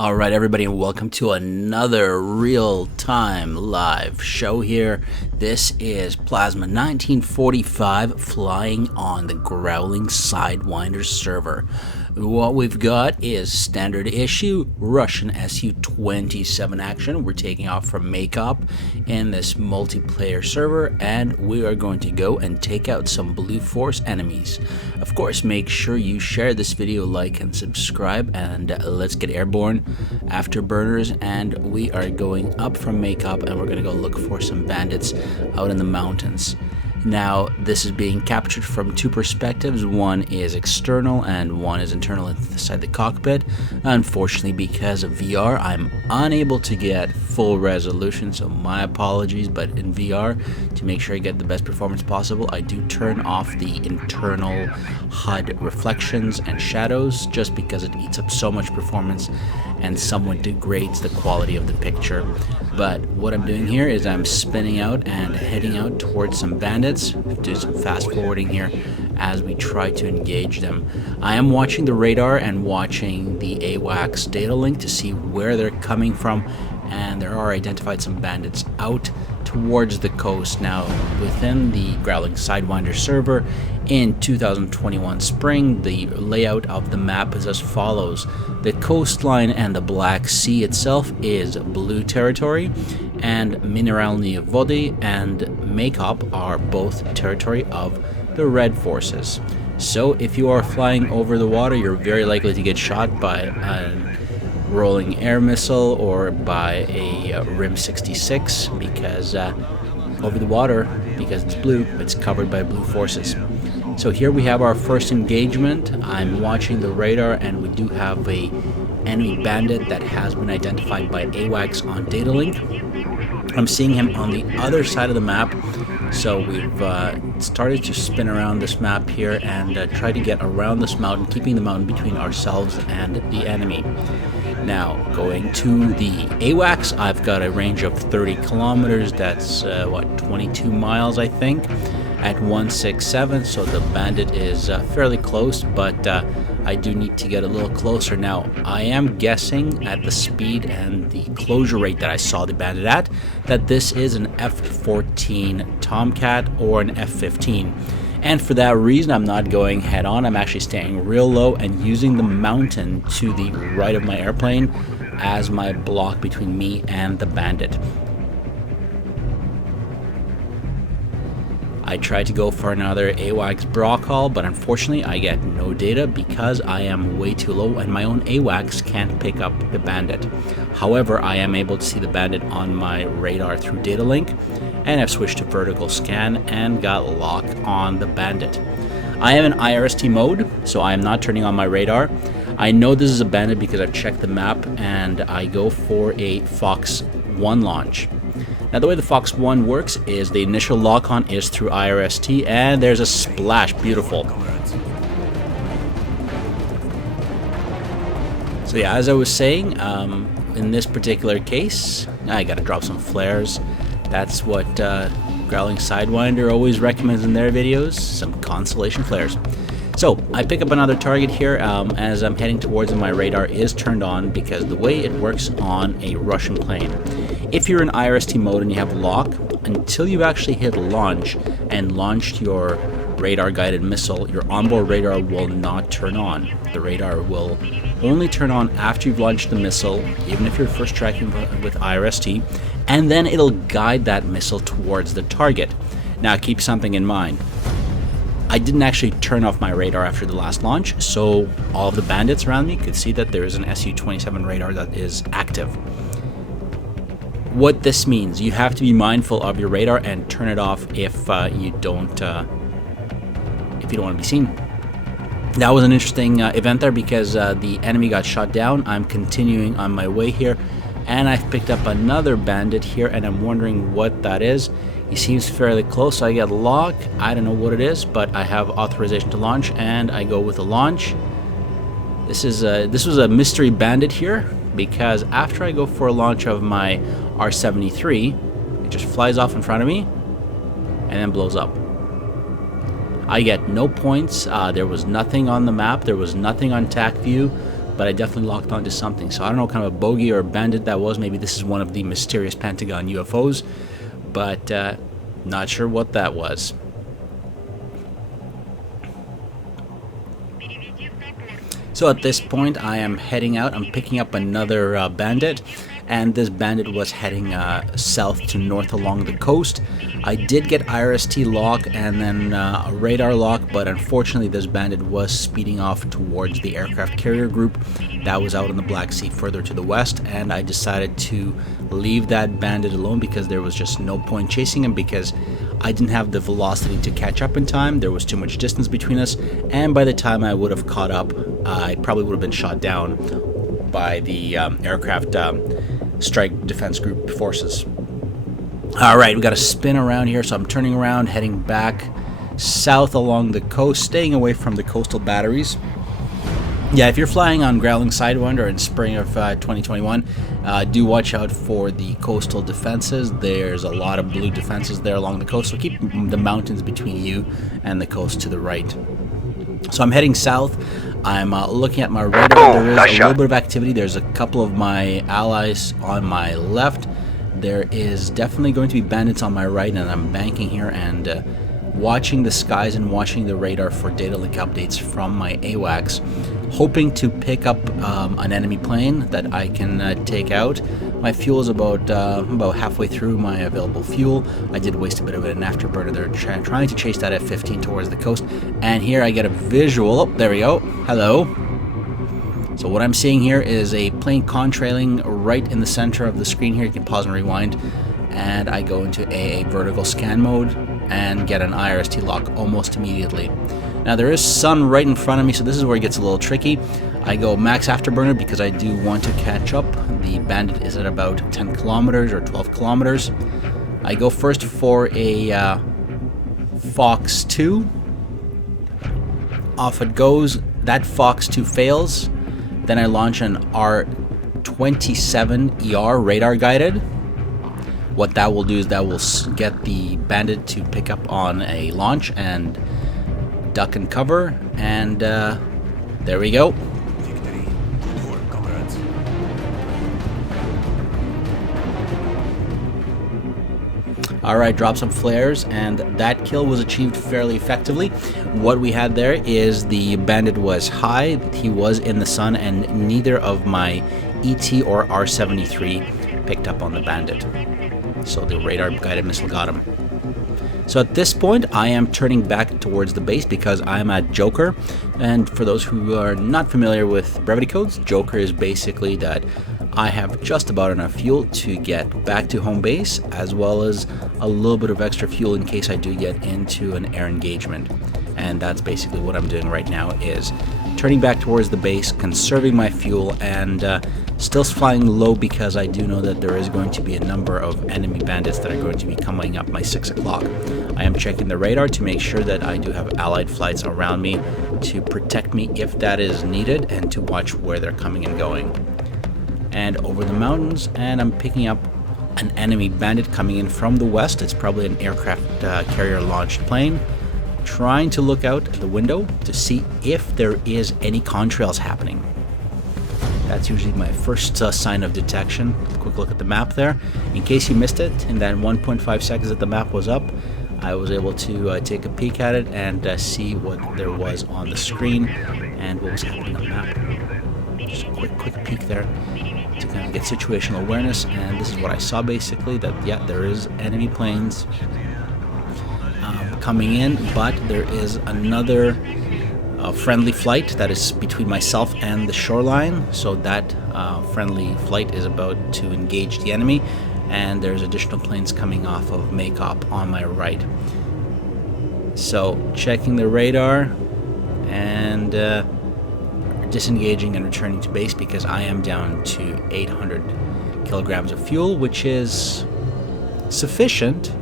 Alright everybody, and welcome to another real-time live show here. This is Plasma 1945 flying on the Growling Sidewinder server. What we've got is standard issue Russian Su-27 action. We're taking off from Makeup in this multiplayer server, and we are going to go and take out some Blue Force enemies. Of course, make sure you share this video, like and subscribe, and let's get airborne. Afterburners, and we are going up from Makeup, and we're going to go look for some bandits out in the mountains. Now, this is being captured from two perspectives. One is external and one is internal inside the cockpit. Unfortunately, because of VR, I'm unable to get full resolution, so my apologies. But in VR, to make sure I get the best performance possible, I do turn off the internal HUD reflections and shadows, just because it eats up so much performance and somewhat degrades the quality of the picture. But what I'm doing here is I'm spinning out and heading out towards some bandits. Do some fast forwarding here as we try to engage them. I am watching the radar and watching the AWACS data link to see where they're coming from, and there are identified some bandits out towards the coast. Now, within the Growling Sidewinder server in 2021 spring, the layout of the map is as follows. The coastline and the Black Sea itself is blue territory, and Mineralny Vody and Makeup are both territory of the red forces. So if you are flying over the water, you're very likely to get shot by a rolling air missile or by a RIM 66, because over the water, because it's blue, it's covered by blue forces. So here we have our first engagement. I'm watching the radar, and we do have a enemy bandit that has been identified by AWACS on data link. I'm seeing him on the other side of the map, so we've started to spin around this map here and try to get around this mountain, keeping the mountain between ourselves and the enemy. Now, going to the AWACS, I've got a range of 30 kilometers, that's 22 miles I think, at 167, so the bandit is fairly close, but I do need to get a little closer. Now, I am guessing at the speed and the closure rate that I saw the bandit at, that this is an F-14 Tomcat or an F-15. And for that reason, I'm not going head on. I'm actually staying real low and using the mountain to the right of my airplane as my block between me and the bandit. I tried to go for another AWACS bra call, but unfortunately I get no data because I am way too low and my own AWACS can't pick up the bandit. However, I am able to see the bandit on my radar through data link, and I've switched to vertical scan and got lock on the bandit. I am in IRST mode, so I am not turning on my radar. I know this is a bandit because I've checked the map, and I go for a Fox 1 launch. Now, the way the Fox 1 works is the initial lock-on is through IRST, and there's a splash. Beautiful. So yeah, as I was saying, in this particular case, I gotta drop some flares. That's what Growling Sidewinder always recommends in their videos, some constellation flares. So I pick up another target here as I'm heading towards him. My radar is turned on because the way it works on a Russian plane, if you're in IRST mode and you have lock, until you actually hit launch and launched your radar guided missile, your onboard radar will not turn on. The radar will only turn on after you've launched the missile, even if you're first tracking with IRST, and then it'll guide that missile towards the target. Now keep something in mind. I didn't actually turn off my radar after the last launch, so all of the bandits around me could see that there is an Su-27 radar that is active. What this means, you have to be mindful of your radar and turn it off if you don't want to be seen. That was an interesting event there because the enemy got shot down. I'm continuing on my way here, and I've picked up another bandit here, and I'm wondering what that is. He seems fairly close, so I get lock. I don't know what it is, but I have authorization to launch, and I go with a launch. This was a mystery bandit here, because after I go for a launch of my R-73, it just flies off in front of me and then blows up. I get no points. There was nothing on the map. There was nothing on TAC view. but I definitely locked onto something. So I don't know what kind of a bogey or a bandit that was. Maybe this is one of the mysterious Pentagon UFOs, but not sure what that was. So at this point, I am heading out. I'm picking up another bandit, and this bandit was heading south to north along the coast. I did get IRST lock and then a radar lock, but unfortunately this bandit was speeding off towards the aircraft carrier group that was out in the Black Sea further to the west, and I decided to leave that bandit alone because there was just no point chasing him, because I didn't have the velocity to catch up in time. There was too much distance between us, and by the time I would have caught up, I probably would have been shot down by the aircraft strike defense group forces. Alright, we got to spin around here, so I'm turning around, heading back south along the coast, staying away from the coastal batteries. Yeah, if you're flying on Growling Sidewinder in spring of 2021, do watch out for the coastal defenses. There's a lot of blue defenses there along the coast, so keep the mountains between you and the coast to the right. So I'm heading south. I'm looking at my radar. There is a little bit of activity. There's a couple of my allies on my left. There is definitely going to be bandits on my right, and I'm banking here and watching the skies and watching the radar for data link updates from my AWACS, hoping to pick up an enemy plane that I can take out. My fuel is about halfway through my available fuel. I did waste a bit of it in afterburner there, trying to chase that F-15 towards the coast, and here I get a visual. Oh, there we go. Hello. So what I'm seeing here is a plane contrailing right in the center of the screen here. You can pause and rewind, and I go into a vertical scan mode and get an IRST lock almost immediately. Now there is sun right in front of me, so this is where it gets a little tricky. I go max afterburner because I do want to catch up. The bandit is at about 10 kilometers or 12 kilometers. I go first for a Fox 2. Off it goes. That Fox 2 fails. Then I launch an R-27 ER radar guided. What that will do is that will get the bandit to pick up on a launch and duck and cover, and there we go. Alright, drop some flares, and that kill was achieved fairly effectively. What we had there is the bandit was high, he was in the sun, and neither of my ET or R-73 picked up on the bandit. So the radar guided missile got him. So at this point, I am turning back towards the base because I'm at Joker. And for those who are not familiar with brevity codes, Joker is basically that I have just about enough fuel to get back to home base, as well as a little bit of extra fuel in case I do get into an air engagement. And that's basically what I'm doing right now, is turning back towards the base, conserving my fuel, and still flying low because I do know that there is going to be a number of enemy bandits that are going to be coming up my 6 o'clock. I am checking the radar to make sure that I do have allied flights around me to protect me if that is needed, and to watch where they're coming and going. And over the mountains, and I'm picking up an enemy bandit coming in from the west. It's probably an aircraft carrier launched plane. Trying to look out the window to see if there is any contrails happening. That's usually my first sign of detection. Quick look at the map there. In case you missed it, in that 1.5 seconds that the map was up, I was able to take a peek at it and see what there was on the screen and what was happening on the map. Just a quick peek there to kind of get situational awareness, and this is what I saw basically, that yeah, there is enemy planes coming in, but there is another friendly flight that is between myself and the shoreline, so that friendly flight is about to engage the enemy, and there's additional planes coming off of Makop on my right. So checking the radar and disengaging and returning to base because I am down to 800 kilograms of fuel, which is sufficient.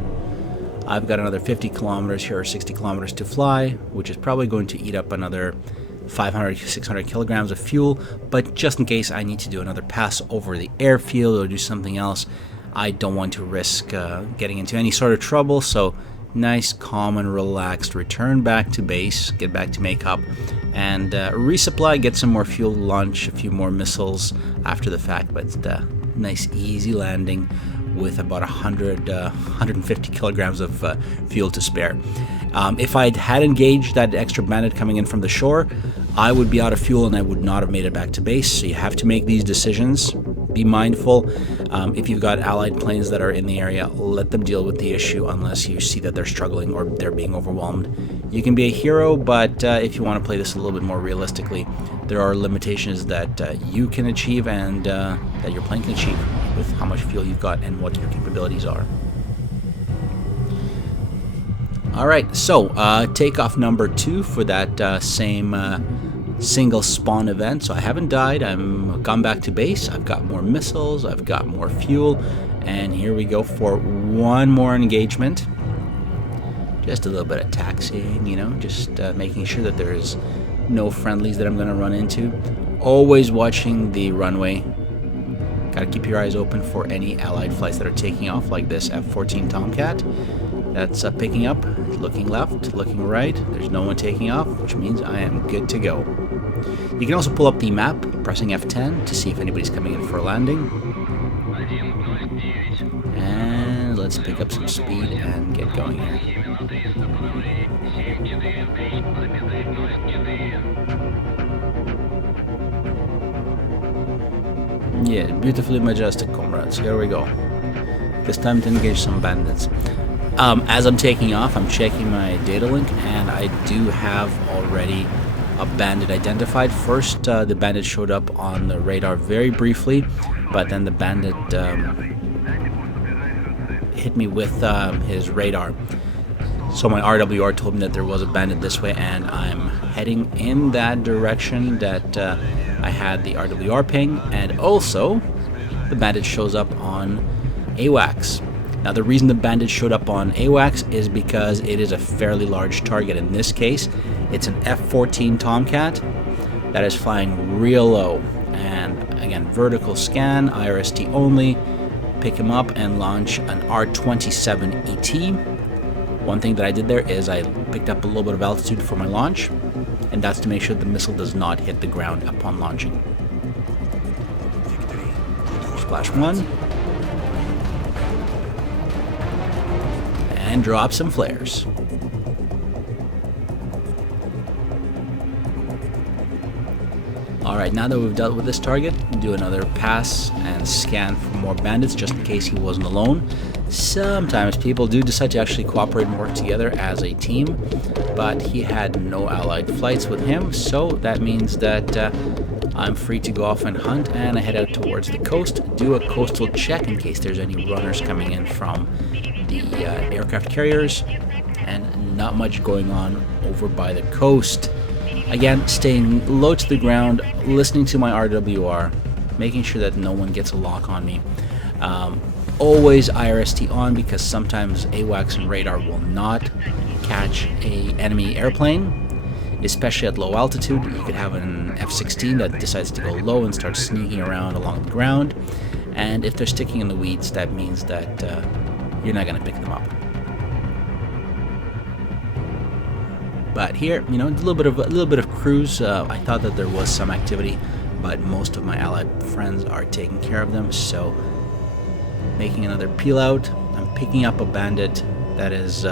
I've got another 50 kilometers here, or 60 kilometers to fly, which is probably going to eat up another 500, 600 kilograms of fuel, but just in case I need to do another pass over the airfield or do something else, I don't want to risk getting into any sort of trouble, so nice, calm, and relaxed. Return back to base, get back to makeup, and resupply, get some more fuel, launch a few more missiles after the fact. But nice, easy landing with about 150 kilograms of fuel to spare. If I had engaged that extra bandit coming in from the shore, I would be out of fuel and I would not have made it back to base. So you have to make these decisions. Be mindful. If you've got allied planes that are in the area, let them deal with the issue unless you see that they're struggling or they're being overwhelmed. You can be a hero, but if you want to play this a little bit more realistically, there are limitations that you can achieve and that your plane can achieve with how much fuel you've got and what your capabilities are. Alright, so takeoff number 2 for that same single spawn event. So I haven't died, I'm gone back to base, I've got more missiles, I've got more fuel, and here we go for one more engagement. Just a little bit of taxiing, you know, just making sure that there's no friendlies that I'm going to run into. Always watching the runway. Gotta keep your eyes open for any allied flights that are taking off, like this F-14 Tomcat. That's picking up, looking left, looking right. There's no one taking off, which means I am good to go. You can also pull up the map, pressing F10 to see if anybody's coming in for a landing. And let's pick up some speed and get going here. Yeah, beautifully majestic, comrades. Here we go. This time to engage some bandits. As I'm taking off, I'm checking my data link, and I do have already a bandit identified. First, the bandit showed up on the radar very briefly, but then the bandit hit me with his radar. So my RWR told me that there was a bandit this way, and I'm heading in that direction that I had the RWR ping, and also the bandit shows up on AWACS. Now the reason the bandit showed up on AWACS is because it is a fairly large target. In this case, it's an F-14 Tomcat that is flying real low. And again, vertical scan, IRST only, pick him up and launch an R-27 ET. One thing that I did there is I picked up a little bit of altitude for my launch, and that's to make sure the missile does not hit the ground upon launching. Splash 1. And drop some flares. Alright, now that we've dealt with this target, do another pass and scan for more bandits just in case he wasn't alone. Sometimes people do decide to actually cooperate and work together as a team, but he had no allied flights with him, so that means that I'm free to go off and hunt, and I head out towards the coast, do a coastal check in case there's any runners coming in from the aircraft carriers, and not much going on over by the coast. Again, staying low to the ground, listening to my RWR, making sure that no one gets a lock on me. Always IRST on, because sometimes AWACS and radar will not catch a enemy airplane, especially at low altitude. You could have an F-16 that decides to go low and start sneaking around along the ground, and if they're sticking in the weeds, that means that you're not going to pick them up. But here, you know, a little bit of cruise. I thought that there was some activity, but most of my allied friends are taking care of them. So, making another peel out. I'm picking up a bandit that is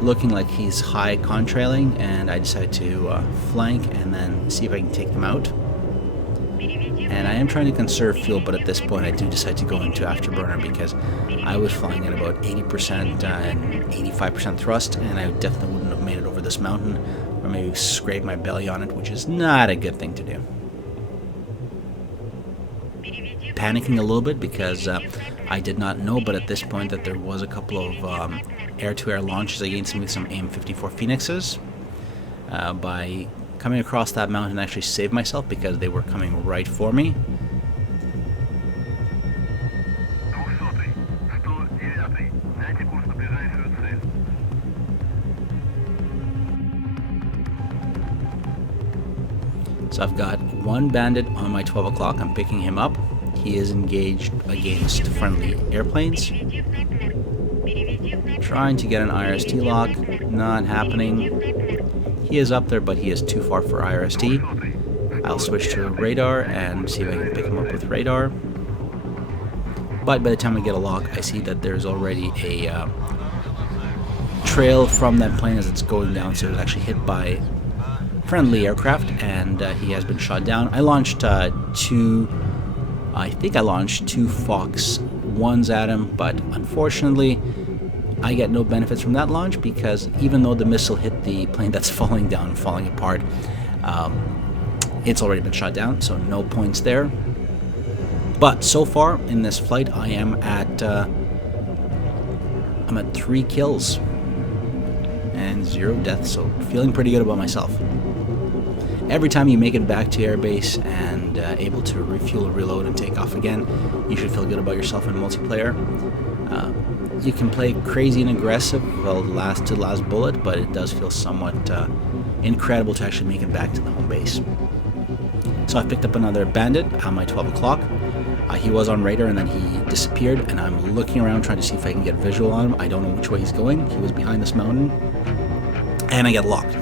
looking like he's high contrailing, and I decide to flank and then see if I can take them out. And I am trying to conserve fuel, but at this point I do decide to go into afterburner because I was flying at about 80% and 85% thrust, and I definitely wouldn't have made it over this mountain, or maybe scrape my belly on it, which is not a good thing to do. Panicking a little bit because I did not know, but at this point, that there was a couple of air-to-air launches against me with some AIM-54 Phoenixes. By coming across that mountain, I actually saved myself because they were coming right for me. So I've got one bandit on my 12 o'clock. I'm picking him up. He is engaged against friendly airplanes. Trying to get an IRST lock, not happening. He is up there, but he is too far for IRST. I'll switch to radar and see if I can pick him up with radar. But by the time I get a lock, I see that there's already a trail from that plane as it's going down, so it was actually hit by friendly aircraft, and he has been shot down. I launched I think I launched two Fox 1s at him, but unfortunately I get no benefits from that launch because even though the missile hit the plane that's falling down, falling apart, it's already been shot down, so no points there. But so far in this flight, I am at 3 kills and 0 deaths, so feeling pretty good about myself. Every time you make it back to airbase and able to refuel, reload, and take off again, you should feel good about yourself in multiplayer. You can play crazy and aggressive, well, last to last bullet, but it does feel somewhat incredible to actually make it back to the home base. So I picked up another bandit on my 12 o'clock. He was on radar and then he disappeared, and I'm looking around trying to see if I can get visual on him. I don't know which way he's going. He was behind this mountain, and I get locked.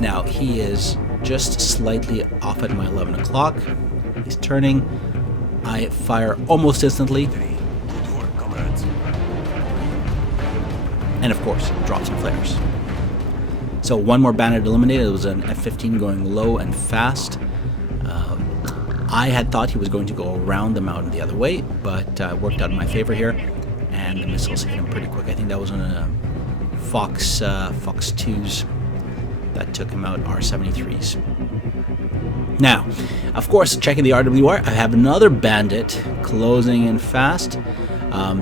Now, he is just slightly off at my 11 o'clock. He's turning. I fire almost instantly. And of course, drop some flares. So one more bandit eliminated. It was an F-15 going low and fast. I had thought he was going to go around the mountain the other way, but worked out in my favor here. And the missiles hit him pretty quick. I think that was on a Fox 2s. That took him out, R-73s. Now, of course, checking the RWR, I have another bandit closing in fast.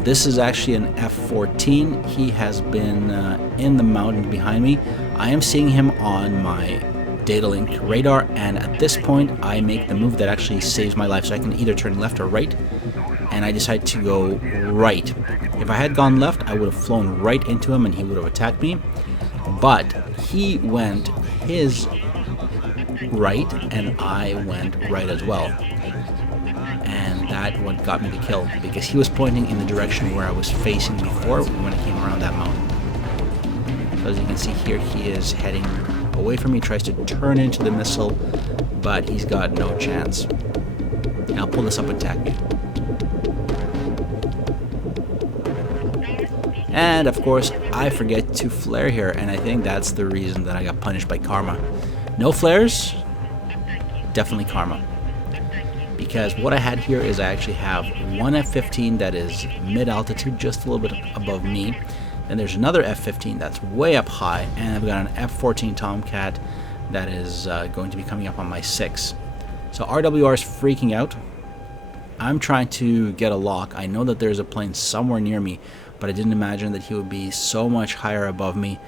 This is actually an F-14. He has been in the mountain behind me. I am seeing him on my data link radar, and at this point, I make the move that actually saves my life. So I can either turn left or right, and I decide to go right. If I had gone left, I would have flown right into him and he would have attacked me. But he went his right and I went right as well, and that what got me the kill, because he was pointing in the direction where I was facing before when I came around that mountain. So as you can see here, he is heading away from me, tries to turn into the missile, but he's got no chance. And I'll pull this up and attack me. And of course, I forget to flare here, and I think that's the reason that I got punished by karma. No flares, definitely karma. Because what I had here is I actually have one F-15 that is mid-altitude, just a little bit above me. Then there's another F-15 that's way up high, and I've got an F-14 Tomcat that is going to be coming up on my 6. So RWR is freaking out. I'm trying to get a lock. I know that there's a plane somewhere near me, but I didn't imagine that he would be so much higher above me.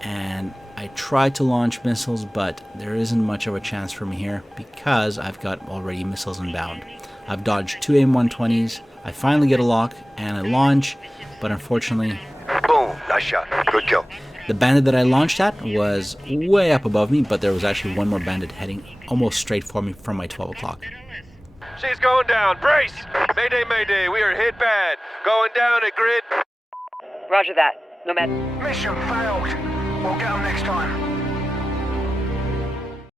And I tried to launch missiles, but there isn't much of a chance for me here because I've got already missiles inbound. I've dodged 2 AIM-120s. I finally get a lock and I launch, but unfortunately, boom, nice shot, good kill. The bandit that I launched at was way up above me, but there was actually one more bandit heading almost straight for me from my 12 o'clock. She's going down, brace! Mayday, mayday, we are hit bad. Going down at grid. Roger that. Nomad. Mission failed.